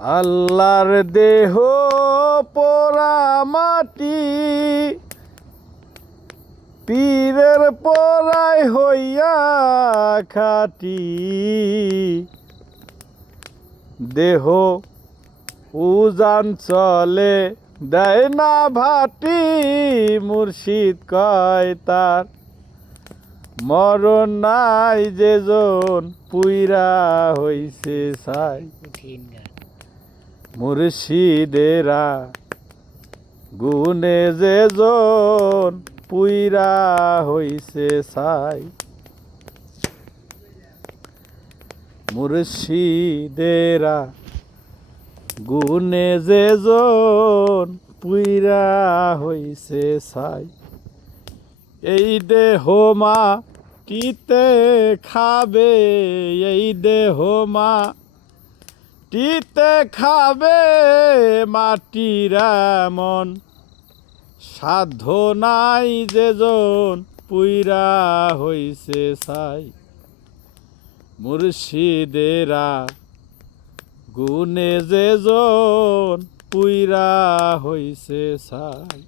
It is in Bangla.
আল্লাহর দেহ পোড়া মাটি, পীরের পরাই হইয়া খাটি। দেহ উজান চলে দেয় না ভাটি, মুর্শিদ কয় তার মরণ নাই, যেজন পুইরা হইছে ছাই। মুর্শিদেরা গুনে যেজন পুইরা হইছে ছাই। মুর্শিদেরা গুনে যেজন পুইরা হইছে ছাই। এই দেহ মাটিতে খাবে, এই দেহ মাটিতে খাবে, মাটির মন সাধ্য নাই, যেজন পুইরা হইছে ছাই। মুর্শিদেরা গুনে যেজন পুইরা হইছে ছাই।